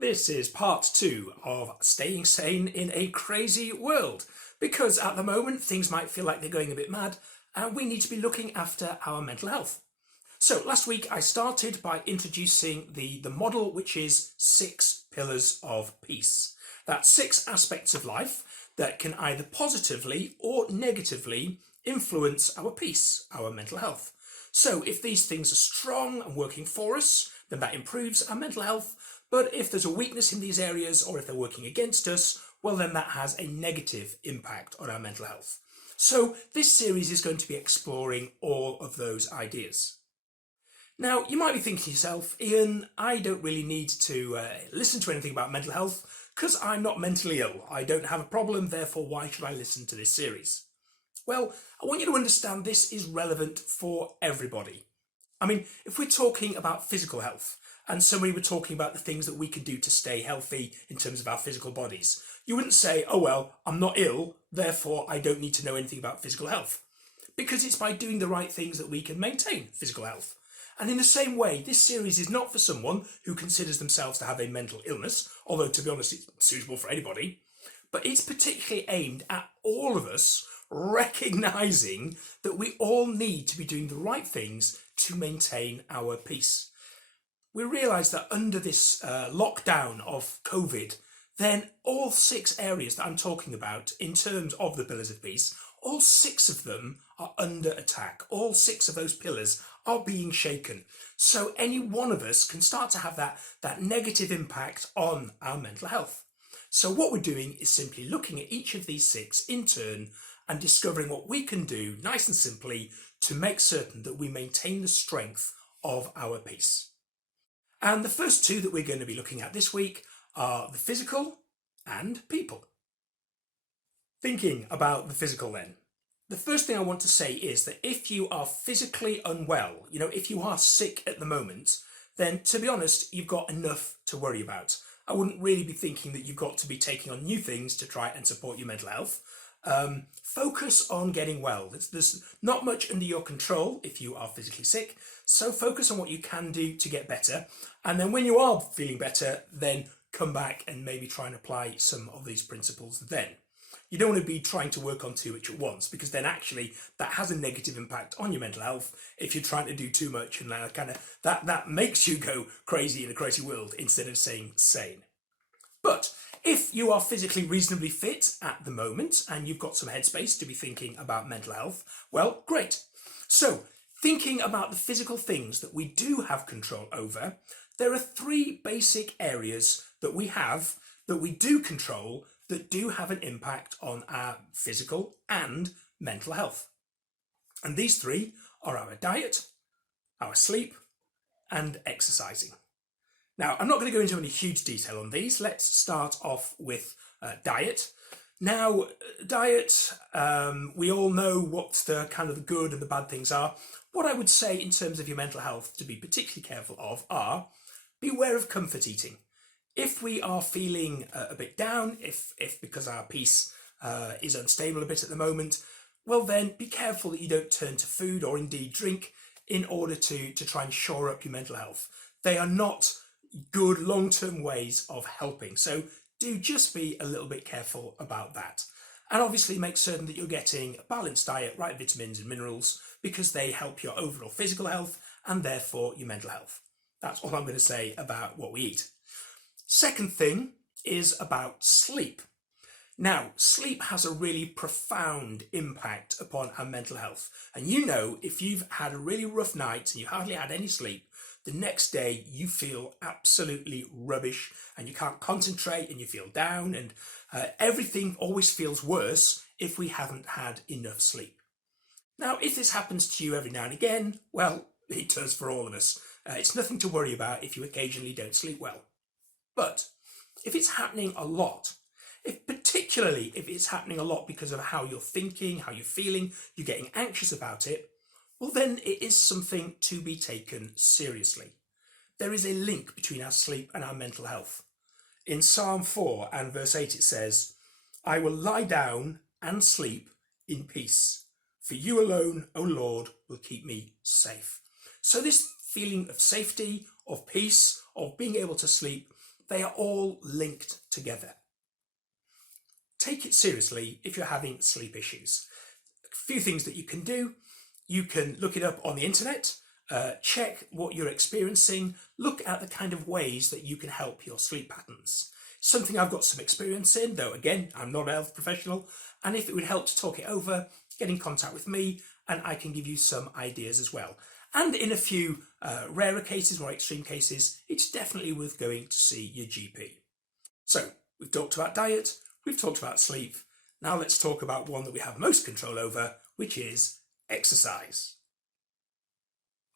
This is part two of staying sane in a crazy world, because at the moment things might feel like they're going a bit mad and we need to be looking after our mental health. So last week I started by introducing the model, which is 6 pillars of peace. That's 6 aspects of life that can either positively or negatively influence our peace, our mental health. So if these things are strong and working for us, then that improves our mental health. But if there's a weakness in these areas, or if they're working against us, well, then that has a negative impact on our mental health. So this series is going to be exploring all of those ideas. Now, you might be thinking to yourself, Ian, I don't really need to listen to anything about mental health because I'm not mentally ill. I don't have a problem, therefore why should I listen to this series? Well, I want you to understand this is relevant for everybody. I mean, if we're talking about physical health, and somebody were talking about the things that we can do to stay healthy in terms of our physical bodies, you wouldn't say, oh well, I'm not ill, therefore I don't need to know anything about physical health. Because it's by doing the right things that we can maintain physical health. And in the same way, this series is not for someone who considers themselves to have a mental illness, although to be honest, it's suitable for anybody, but it's particularly aimed at all of us recognising that we all need to be doing the right things to maintain our peace. We realise that under this lockdown of COVID, then all 6 areas that I'm talking about in terms of the pillars of peace, all 6 of them are under attack. All 6 of those pillars are being shaken. So any one of us can start to have that negative impact on our mental health. So what we're doing is simply looking at each of these 6 in turn and discovering what we can do nice and simply to make certain that we maintain the strength of our peace. And the first 2 that we're going to be looking at this week are the physical and people. Thinking about the physical then, the first thing I want to say is that if you are physically unwell, if you are sick at the moment, then to be honest, you've got enough to worry about. I wouldn't really be thinking that you've got to be taking on new things to try and support your mental health. Focus on getting well. There's not much under your control if you are physically sick, so focus on what you can do to get better. And then when you are feeling better, then come back and maybe try and apply some of these principles then. You don't want to be trying to work on too much at once, because then actually that has a negative impact on your mental health if you're trying to do too much, and that makes you go crazy in a crazy world instead of staying sane. But if you are physically reasonably fit at the moment and you've got some headspace to be thinking about mental health, well, great. So thinking about the physical things that we do have control over, there are 3 basic areas that we do control that do have an impact on our physical and mental health. And these 3 are our diet, our sleep, and exercising. Now, I'm not going to go into any huge detail on these. Let's start off with diet. Now, diet, we all know what the kind of the good and the bad things are. What I would say in terms of your mental health to be particularly careful of are beware of comfort eating. If we are feeling a bit down, if because our peace is unstable a bit at the moment, well then be careful that you don't turn to food or indeed drink in order to try and shore up your mental health. They are not good long-term ways of helping, so do just be a little bit careful about that. And obviously make certain that you're getting a balanced diet, right vitamins and minerals, because they help your overall physical health and therefore your mental health. That's all I'm going to say about what we eat. Second thing is about sleep. Now, sleep has a really profound impact upon our mental health. And if you've had a really rough night and you hardly had any sleep, the next day you feel absolutely rubbish and you can't concentrate and you feel down, and everything always feels worse if we haven't had enough sleep. Now, if this happens to you every now and again, well, it does for all of us. It's nothing to worry about if you occasionally don't sleep well. But if it's happening a lot, particularly if it's happening a lot because of how you're thinking, how you're feeling, you're getting anxious about it, well then it is something to be taken seriously. There is a link between our sleep and our mental health. In Psalm 4 and verse 8 it says, "I will lie down and sleep in peace, for you alone, O Lord, will keep me safe." So this feeling of safety, of peace, of being able to sleep, they are all linked together. Take it seriously if you're having sleep issues. A few things that you can do. You can look it up on the internet, check what you're experiencing, look at the kind of ways that you can help your sleep patterns. Something I've got some experience in, though again, I'm not a health professional, and if it would help to talk it over, get in contact with me and I can give you some ideas as well. And in a few rarer cases, more extreme cases, it's definitely worth going to see your GP. So, we've talked about diet, we've talked about sleep, now let's talk about one that we have most control over, which is exercise.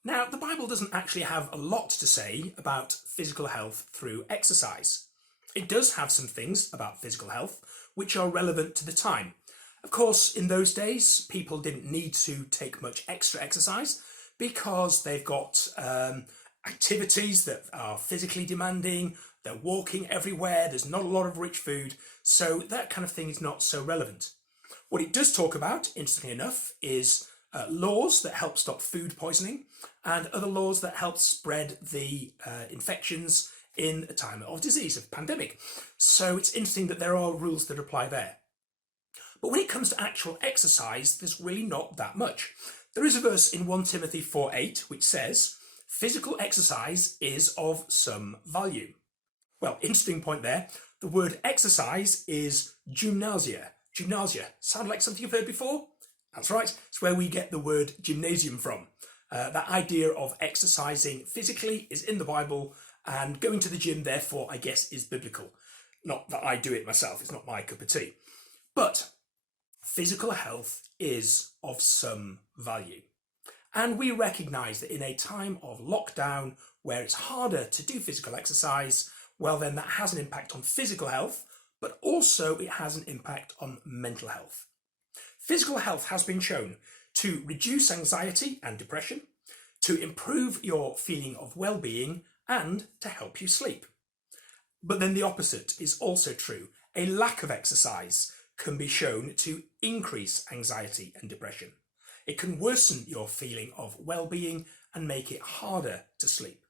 Now, the Bible doesn't actually have a lot to say about physical health through exercise. It does have some things about physical health which are relevant to the time. Of course, in those days, people didn't need to take much extra exercise because they've got activities that are physically demanding, they're walking everywhere, there's not a lot of rich food, so that kind of thing is not so relevant. What it does talk about, interestingly enough, is laws that help stop food poisoning and other laws that help spread the infections in a time of disease, of pandemic. So it's interesting that there are rules that apply there. But when it comes to actual exercise, there's really not that much. There is a verse in 1 Timothy 4:8 which says, physical exercise is of some value. Well, interesting point there. The word exercise is gymnasia. Gymnasia. Sound like something you've heard before? That's right. It's where we get the word gymnasium from. That idea of exercising physically is in the Bible, and going to the gym, therefore, I guess, is biblical. Not that I do it myself. It's not my cup of tea. But physical health is of some value. And we recognise that in a time of lockdown where it's harder to do physical exercise, well then that has an impact on physical health, but also it has an impact on mental health. Physical health has been shown to reduce anxiety and depression, to improve your feeling of well-being, and to help you sleep. But then the opposite is also true. A lack of exercise can be shown to increase anxiety and depression. It can worsen your feeling of well-being and make it harder to sleep.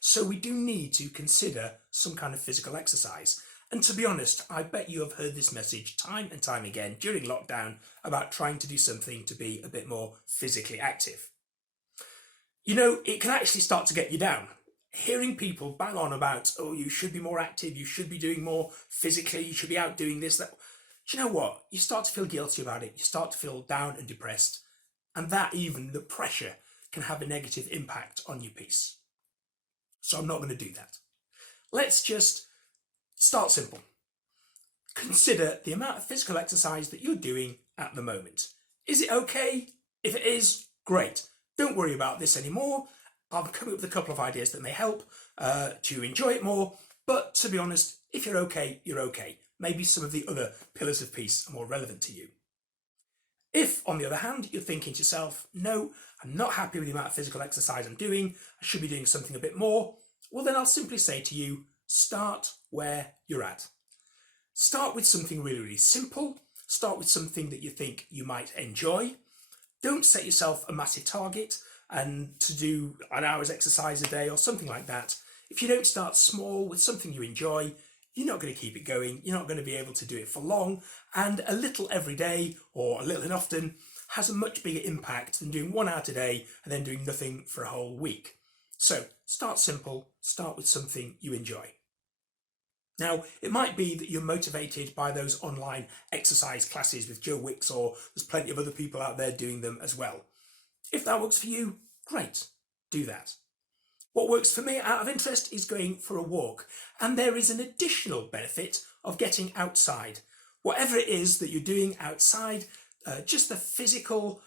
So we do need to consider some kind of physical exercise. And to be honest, I bet you have heard this message time and time again during lockdown about trying to do something to be a bit more physically active. You know, it can actually start to get you down. Hearing people bang on about, oh, you should be more active, you should be doing more physically, you should be out doing this, that. Do you know what? You start to feel guilty about it. You start to feel down and depressed. And that even, the pressure, can have a negative impact on your peace. So I'm not going to do that. Let's just start simple. Consider the amount of physical exercise that you're doing at the moment. Is it okay? If it is, great. Don't worry about this anymore. I'll come up with a couple of ideas that may help to enjoy it more. But to be honest, if you're okay, you're okay. Maybe some of the other pillars of peace are more relevant to you. If, on the other hand, you're thinking to yourself, no, I'm not happy with the amount of physical exercise I'm doing, I should be doing something a bit more, well then I'll simply say to you, start where you're at. Start with something really, really simple. Start with something that you think you might enjoy. Don't set yourself a massive target and to do an hour's exercise a day or something like that. If you don't start small with something you enjoy, you're not going to keep it going, you're not going to be able to do it for long, and a little every day or a little and often has a much bigger impact than doing 1 hour today and then doing nothing for a whole week. So start simple, start with something you enjoy. Now, it might be that you're motivated by those online exercise classes with Joe Wicks, or there's plenty of other people out there doing them as well. If that works for you, great, do that. What works for me out of interest is going for a walk, and there is an additional benefit of getting outside. Whatever it is that you're doing outside, just the physical,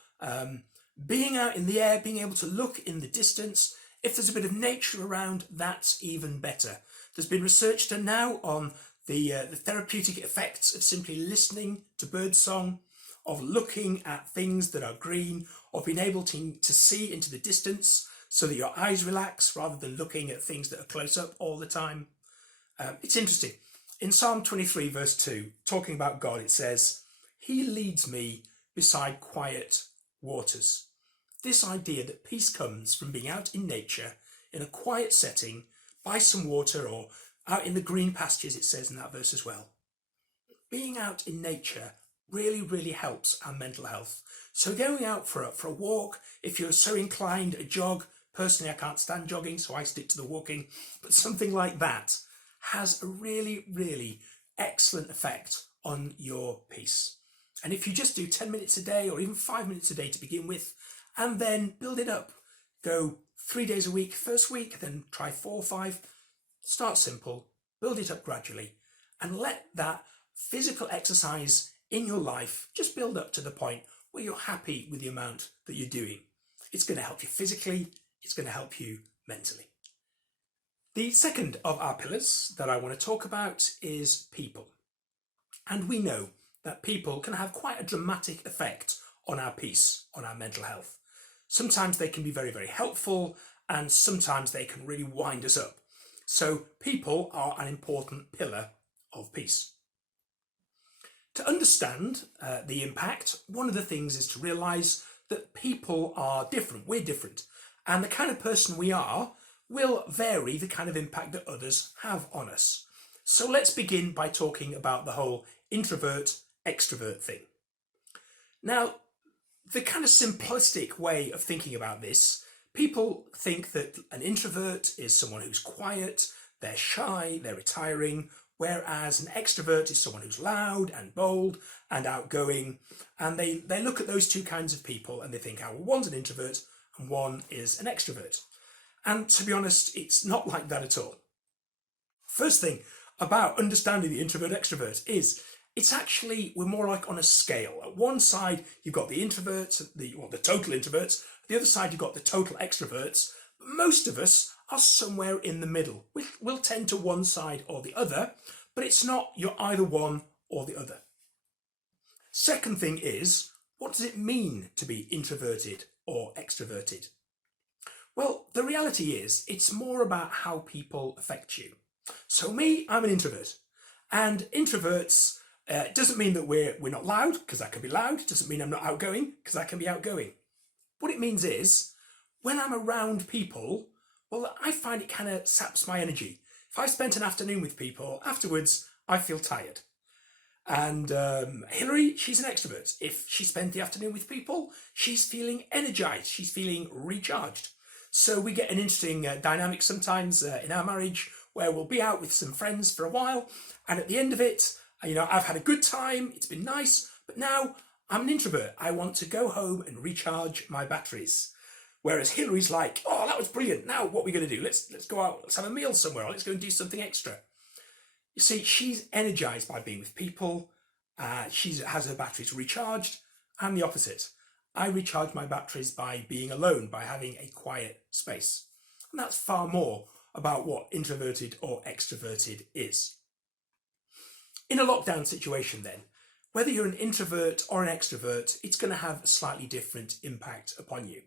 being out in the air, being able to look in the distance, if there's a bit of nature around, that's even better. There's been research done now on the therapeutic effects of simply listening to birdsong, of looking at things that are green, of being able to see into the distance, so that your eyes relax rather than looking at things that are close up all the time. It's interesting. In Psalm 23 verse 2, talking about God, it says, "He leads me beside quiet waters." This idea that peace comes from being out in nature, in a quiet setting, by some water or out in the green pastures, it says in that verse as well. Being out in nature really, really helps our mental health. So going out for a walk, if you're so inclined, a jog. Personally, I can't stand jogging, so I stick to the walking. But something like that has a really, really excellent effect on your peace. And if you just do 10 minutes a day or even 5 minutes a day to begin with, and then build it up, go 3 days a week, first week, then try 4 or 5, start simple, build it up gradually, and let that physical exercise in your life just build up to the point where you're happy with the amount that you're doing. It's going to help you physically, it's going to help you mentally. The second of our pillars that I want to talk about is people. And we know that people can have quite a dramatic effect on our peace, on our mental health. Sometimes they can be very, very helpful, and sometimes they can really wind us up. So people are an important pillar of peace. To understand the impact, one of the things is to realise that people are different. We're different. And the kind of person we are will vary the kind of impact that others have on us. So let's begin by talking about the whole introvert-extrovert thing. Now, the kind of simplistic way of thinking about this, people think that an introvert is someone who's quiet, they're shy, they're retiring, whereas an extrovert is someone who's loud and bold and outgoing. And they look at those two kinds of people and they think, oh, well, one's an introvert and one is an extrovert. And to be honest, it's not like that at all. First thing about understanding the introvert-extrovert is it's actually, we're more like on a scale. At one side, you've got the introverts, the total introverts. The other side, you've got the total extroverts. Most of us are somewhere in the middle. We'll tend to one side or the other, but it's not you're either one or the other. Second thing is, what does it mean to be introverted or extroverted? Well, the reality is, it's more about how people affect you. So me, I'm an introvert. And introverts, doesn't mean that we're not loud, because I can be loud. Doesn't mean I'm not outgoing, because I can be outgoing. What it means is, when I'm around people, well, I find it kind of saps my energy. If I spent an afternoon with people, afterwards, I feel tired. And Hillary, she's an extrovert. If she spent the afternoon with people, she's feeling energized. She's feeling recharged. So we get an interesting dynamic sometimes in our marriage where we'll be out with some friends for a while. And at the end of it, I've had a good time. It's been nice. But now I'm an introvert. I want to go home and recharge my batteries. Whereas Hillary's like, oh, that was brilliant. Now what are we going to do? Let's go out. Let's have a meal somewhere. Or let's go and do something extra. You see, she's energized by being with people. She has her batteries recharged. I'm the opposite. I recharge my batteries by being alone, by having a quiet space. And that's far more about what introverted or extroverted is. In a lockdown situation then, whether you're an introvert or an extrovert, it's going to have a slightly different impact upon you.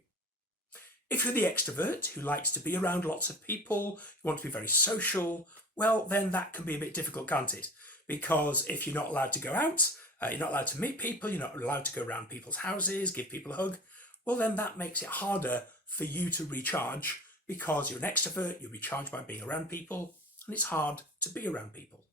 If you're the extrovert who likes to be around lots of people, you want to be very social, well, then that can be a bit difficult, can't it? Because if you're not allowed to go out, you're not allowed to meet people, you're not allowed to go around people's houses, give people a hug, well, then that makes it harder for you to recharge because you're an extrovert, you're recharged by being around people, and it's hard to be around people.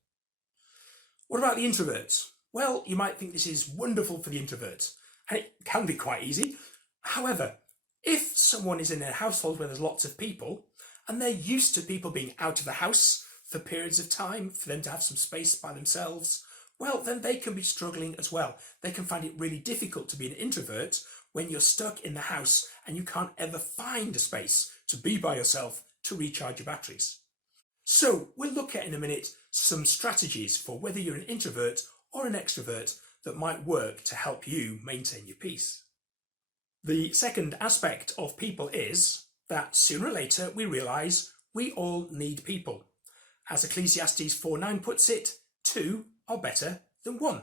What about the introverts? Well, you might think this is wonderful for the introverts, and it can be quite easy. However, if someone is in a household where there's lots of people, and they're used to people being out of the house for periods of time, for them to have some space by themselves, well, then they can be struggling as well. They can find it really difficult to be an introvert when you're stuck in the house and you can't ever find a space to be by yourself to recharge your batteries. So we'll look at in a minute some strategies for whether you're an introvert or an extrovert that might work to help you maintain your peace. The second aspect of people is that sooner or later we realise we all need people. As Ecclesiastes 4:9 puts it, 2 are better than 1.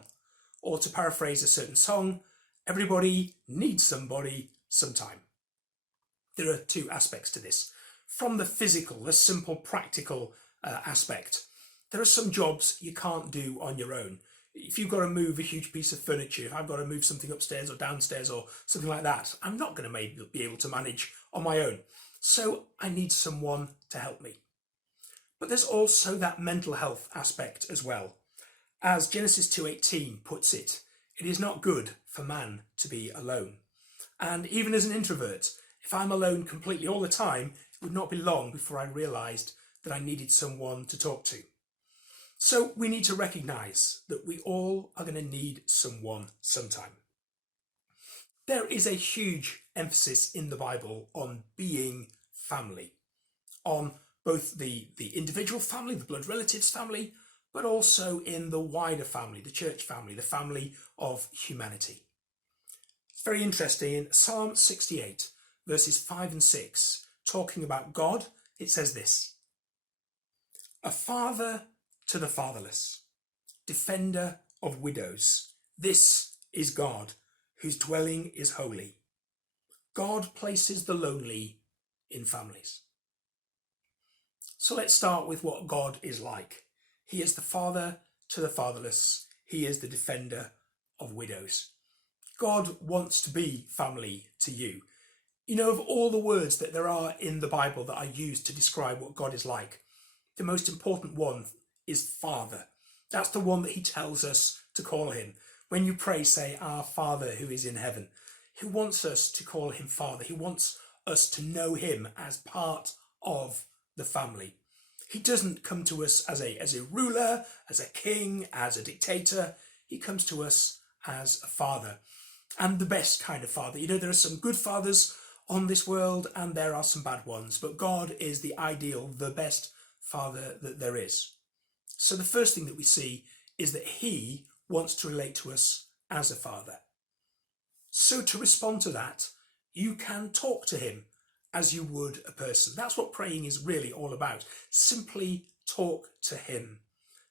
Or to paraphrase a certain song, everybody needs somebody sometime. There are 2 aspects to this. From the physical, the simple, practical aspect, there are some jobs you can't do on your own. If you've got to move a huge piece of furniture, if I've got to move something upstairs or downstairs or something like that, I'm not going to be able to manage on my own. So I need someone to help me. But there's also that mental health aspect as well. As Genesis 2:18 puts it, it is not good for man to be alone. And even as an introvert, if I'm alone completely all the time, it would not be long before I realised that I needed someone to talk to. So we need to recognise that we all are going to need someone sometime. There is a huge emphasis in the Bible on being family, on both the individual family, the blood relatives family, but also in the wider family, the church family, the family of humanity. It's very interesting. In Psalm 68, verses 5 and 6, talking about God, it says this: "A father to the fatherless, defender of widows, this is God, whose dwelling is holy. God places the lonely in families." So let's start with what God is like. He is the father to the fatherless. He is the defender of widows. God wants to be family to you. You know, of all the words that there are in the Bible that are used to describe what God is like, the most important one is Father. That's the one that he tells us to call him. When you pray, say, "Our Father who is in heaven." He wants us to call him Father. He wants us to know him as part of the family. He doesn't come to us as a ruler, as a king, as a dictator. He comes to us as a father, and the best kind of father. You know, there are some good fathers on this world and there are some bad ones, but God is the ideal, the best father that there is. So the first thing that we see is that he wants to relate to us as a father. So to respond to that, you can talk to him as you would a person. That's what praying is really all about. Simply talk to him.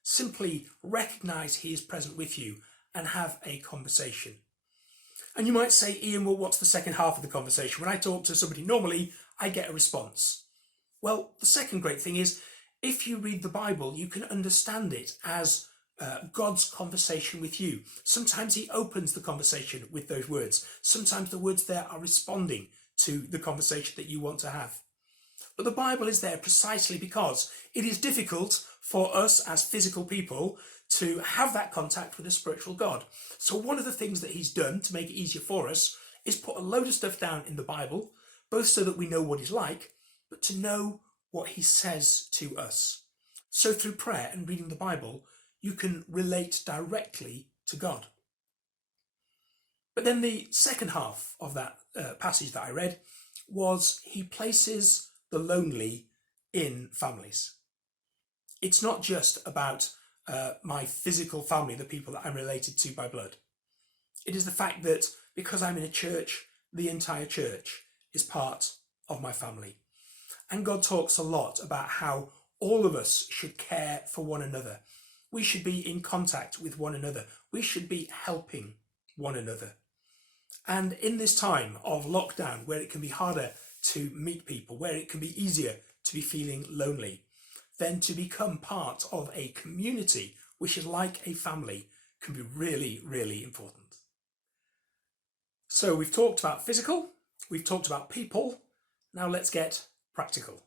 Simply recognize he is present with you and have a conversation. And you might say, "Ian, well, what's the second half of the conversation? When I talk to somebody normally, I get a response." Well, the second great thing is, if you read the Bible, you can understand it as God's conversation with you. Sometimes he opens the conversation with those words. Sometimes the words there are responding to the conversation that you want to have. But the Bible is there precisely because it is difficult for us as physical people to have that contact with a spiritual God. So one of the things that he's done to make it easier for us is put a load of stuff down in the Bible, both so that we know what he's like, but to know what he says to us. So through prayer and reading the Bible, you can relate directly to God. But then the second half of that passage that I read was he places the lonely in families. It's not just about my physical family, the people that I'm related to by blood. It is the fact that because I'm in a church, the entire church is part of my family. And God talks a lot about how all of us should care for one another. We should be in contact with one another. We should be helping one another. And in this time of lockdown, where it can be harder to meet people, where it can be easier to be feeling lonely, then to become part of a community which is like a family can be really, really important. So we've talked about physical, we've talked about people, now let's get practical.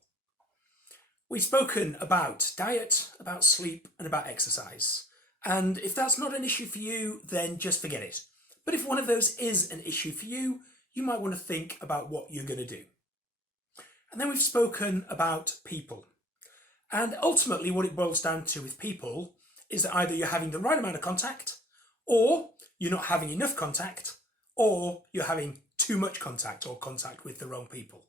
We've spoken about diet, about sleep, and about exercise. And if that's not an issue for you, then just forget it. But if one of those is an issue for you, you might want to think about what you're going to do. And then we've spoken about people. And ultimately what it boils down to with people is that either you're having the right amount of contact, or you're not having enough contact, or you're having too much contact or contact with the wrong people.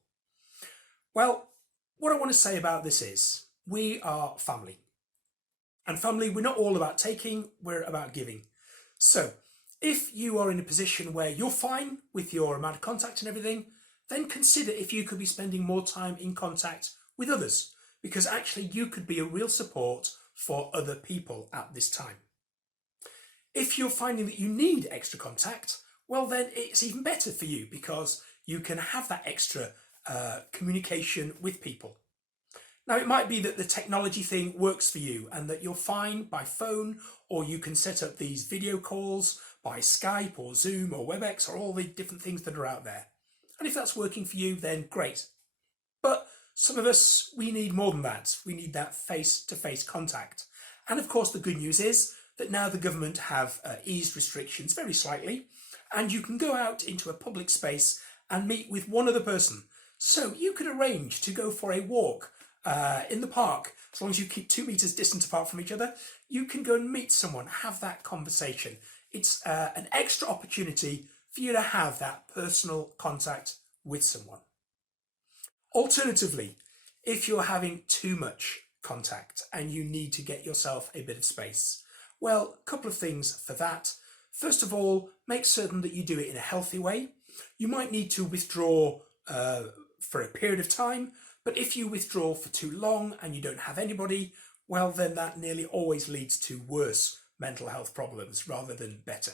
Well, what I want to say about this is we are family. And family, we're not all about taking, we're about giving. So if you are in a position where you're fine with your amount of contact and everything, then consider if you could be spending more time in contact with others, because actually you could be a real support for other people at this time. If you're finding that you need extra contact, well then it's even better for you because you can have that extra communication with people. Now it might be that the technology thing works for you and that you're fine by phone, or you can set up these video calls by Skype or Zoom or WebEx or all the different things that are out there. And if that's working for you, then great. But Some of us, we need more than that. We need that face-to-face contact. And of course, the good news is that now the government have eased restrictions very slightly, and you can go out into a public space and meet with one other person. So you could arrange to go for a walk in the park. As long as you keep 2 meters distant apart from each other, you can go and meet someone, have that conversation. It's an extra opportunity for you to have that personal contact with someone. Alternatively, if you're having too much contact and you need to get yourself a bit of space, well, a couple of things for that. First of all, make certain that you do it in a healthy way. You might need to withdraw for a period of time, but if you withdraw for too long and you don't have anybody, well, then that nearly always leads to worse mental health problems rather than better.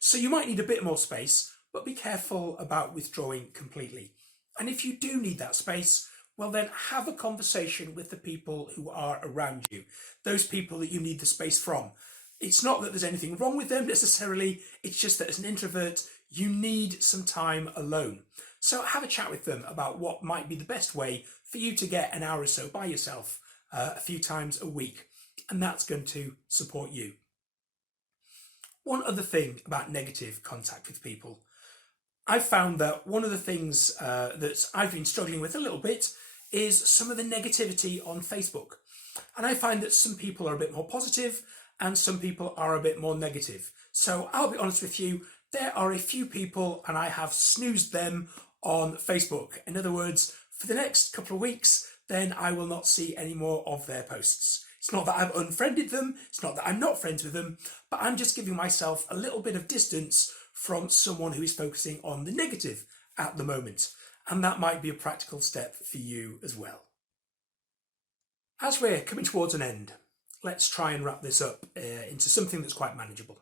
So you might need a bit more space, but be careful about withdrawing completely. And if you do need that space, well, then have a conversation with the people who are around you, those people that you need the space from. It's not that there's anything wrong with them necessarily, it's just that as an introvert, you need some time alone. So have a chat with them about what might be the best way for you to get an hour or so by yourself a few times a week, and that's going to support you. One other thing about negative contact with people. I've found that one of the things that I've been struggling with a little bit is some of the negativity on Facebook. And I find that some people are a bit more positive and some people are a bit more negative. So I'll be honest with you, there are a few people and I have snoozed them on Facebook. In other words, for the next couple of weeks, then I will not see any more of their posts. It's not that I've unfriended them, it's not that I'm not friends with them, but I'm just giving myself a little bit of distance from someone who is focusing on the negative at the moment. And that might be a practical step for you as well. As we're coming towards an end, let's try and wrap this up into something that's quite manageable.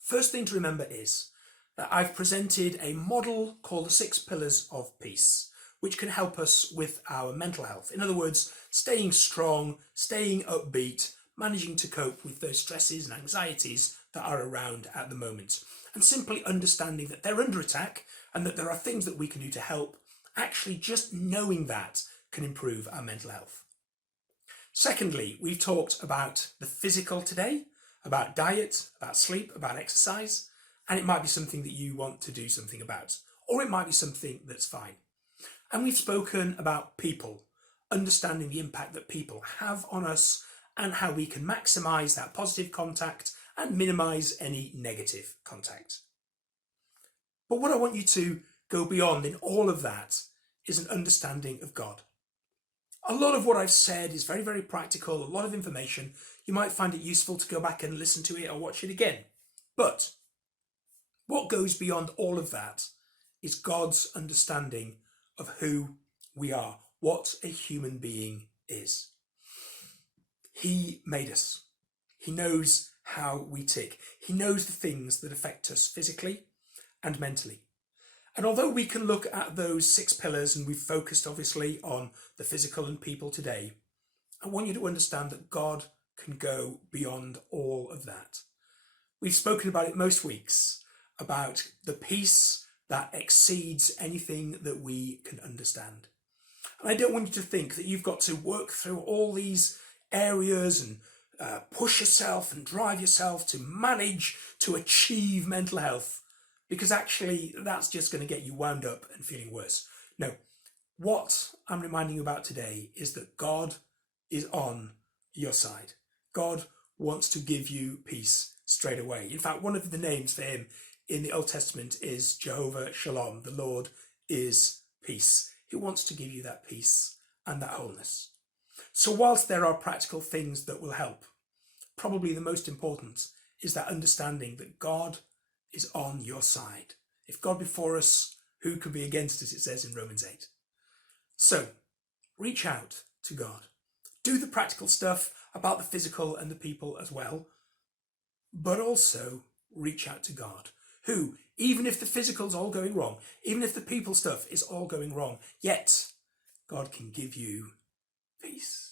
First thing to remember is that I've presented a model called the 6 Pillars of Peace, which can help us with our mental health. In other words, staying strong, staying upbeat, managing to cope with those stresses and anxieties that are around at the moment, and simply understanding that they're under attack and that there are things that we can do to help. Actually, just knowing that can improve our mental health. Secondly, we've talked about the physical today, about diet, about sleep, about exercise, and it might be something that you want to do something about, or it might be something that's fine. And we've spoken about people, understanding the impact that people have on us and how we can maximise that positive contact and minimise any negative contact. But what I want you to go beyond in all of that is an understanding of God. A lot of what I've said is very, very practical, a lot of information. You might find it useful to go back and listen to it or watch it again. But what goes beyond all of that is God's understanding of who we are, what a human being is. He made us. He knows how we tick. He knows the things that affect us physically and mentally. And although we can look at those 6 pillars, and we've focused obviously on the physical and people today, I want you to understand that God can go beyond all of that. We've spoken about it most weeks, about the peace that exceeds anything that we can understand. And I don't want you to think that you've got to work through all these areas and push yourself and drive yourself to manage to achieve mental health, because actually that's just going to get you wound up and feeling worse. No, what I'm reminding you about today is that God is on your side. God wants to give you peace straight away. In fact, one of the names for him in the Old Testament is Jehovah Shalom. The Lord is peace. He wants to give you that peace and that wholeness. So whilst there are practical things that will help, probably the most important is that understanding that God is on your side. If God be for us, who could be against us, it says in Romans 8. So reach out to God. Do the practical stuff about the physical and the people as well, but also reach out to God, who, even if the physical's all going wrong, even if the people stuff is all going wrong, yet God can give you peace.